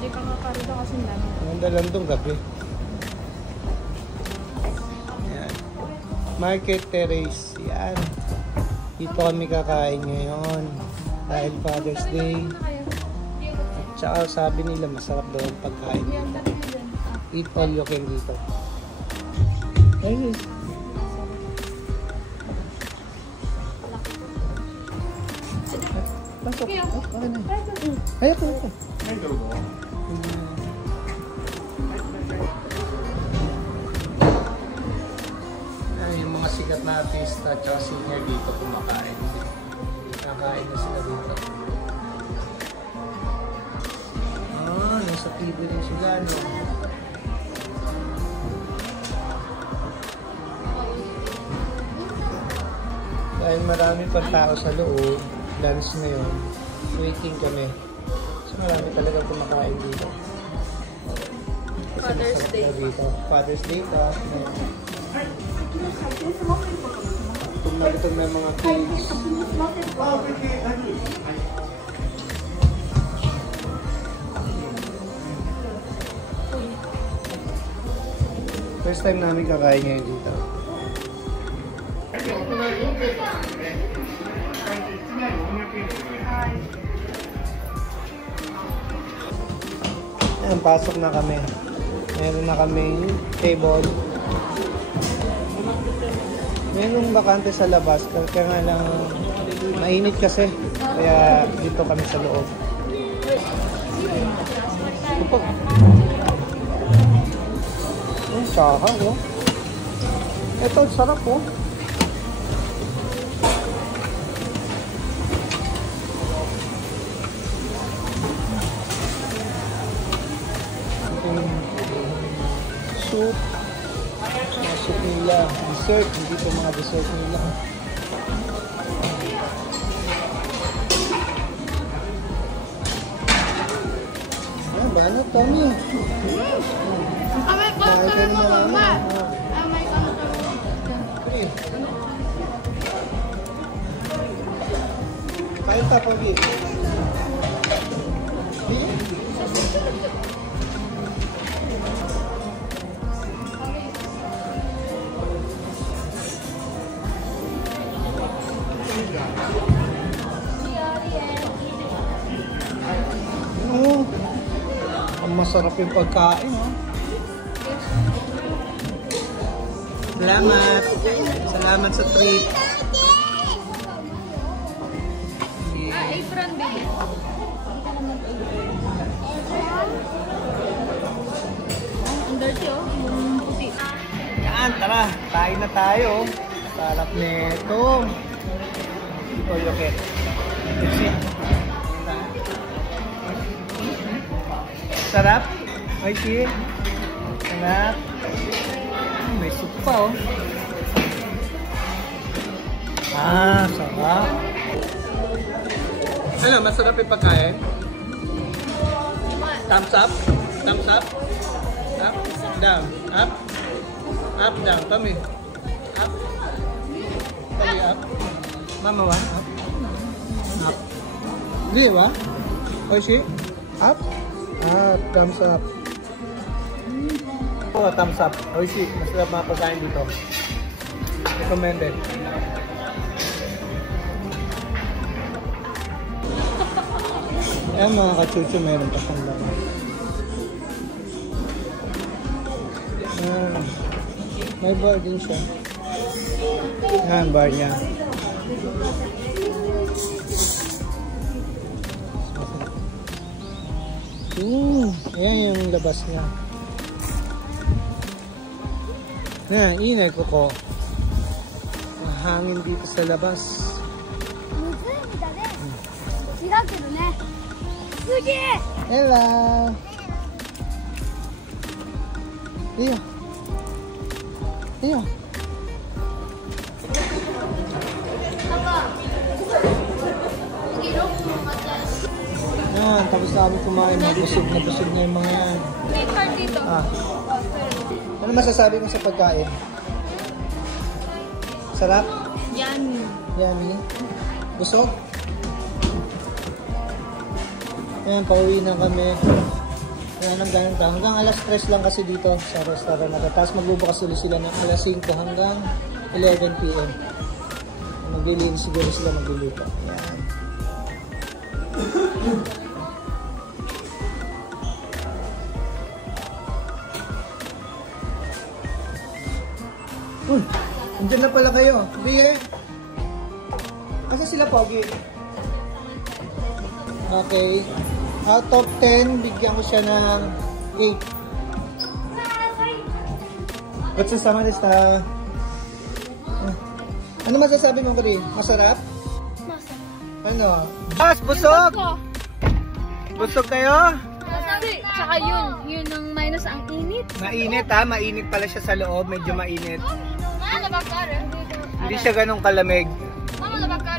Hindi ka kakarito kasi dami. Ang dalandong gabi. Yan. Market Terrace. Yan. Dito kami kakain ngayon. Dahil Father's Day. At saka sabi nila masarap daw ang pagkain dito. Eat all you can dito. Ayun. Pasok. Oh, okay na. Ayaw ko. Yung mga sikat na artista at singer dito kumakain. Kakain na sila dito. Nasa TV rin sila, no? Dahil marami pang tao sa loob, lunch ngayon, waiting kami. So marami talaga kumakain dito. Father's Day. Father's Day pa. Tumalitog na yung mga cakes. First time namin kakain ngayon dito. Ayan, pasok na kami. Meron na kaming table. Merong bakante sa labas. Kaya nga lang mainit kasi. Kaya dito kami sa loob. Upag. Ang saha, oh. Ito, sarap, oh. Soup. Mga soup nila. Dessert. Hindi ito mga dessert nila. Ah, banat kami. May pasta mo, mama. May pasta mo. Kain pa, Pagi. Ang masarap yung pagkain, ha? Salamat! Salamat sa treat! Apron, baby. Ang dirty, oh. Yung puti. Yan, tara! Kain na tayo! Sarap nito! Ito, yoket. Sarap? Oishi? Sarap? May soup pa, oh. Ah, sarap. Ano, masarap yung pagkain? Thumbs up? Thumbs up? Up? Down? Up? Up, down. Pami. Up? Pami, up. Mama, one? Up? Up. Di ba? Oishi? Up? Ah, thumbs up. Oh, thumbs up. Oishi. Masarap mga pagkain dito. Recommended. Ayan mga kachucho, meron pa siyang laman. May bar din siya. Ayan, bar niya. Ayan yung labas niya. Ayan, inay ko. Mahangin dito sa labas. Hello! Iyo. Iyo. Yan, tapos na kami kumain. Busog na yung mga yan. May card dito. Ah. Ano masasabi mo sa pagkain? Sarap? Yummy. Yummy? Busog? Ayan, pauwi na kami. Kaya nang ganun ka. Hanggang alas 3 lang kasi dito sa restaurant na to. Tapos magbubukas ulit sila ng alas 5 hanggang 11 p.m. Maglilinis siguro sila magluluto. Ayan. Uy! Andyan na pala kayo. Hindi eh. Kasi sila pogi. Okay. Out of 10, bigyan ko siya ng 8. What's the sama lista? Ano masasabi mo, Kuri? Masarap? Masarap. Ano? Mas, busog! Busog kayo? Masabi. Tsaka yun ang minus ang init. Mainit ha, mainit pala siya sa loob, medyo mainit. Mama, labag ka rin. Hindi siya ganun kalamig. Mama, labag ka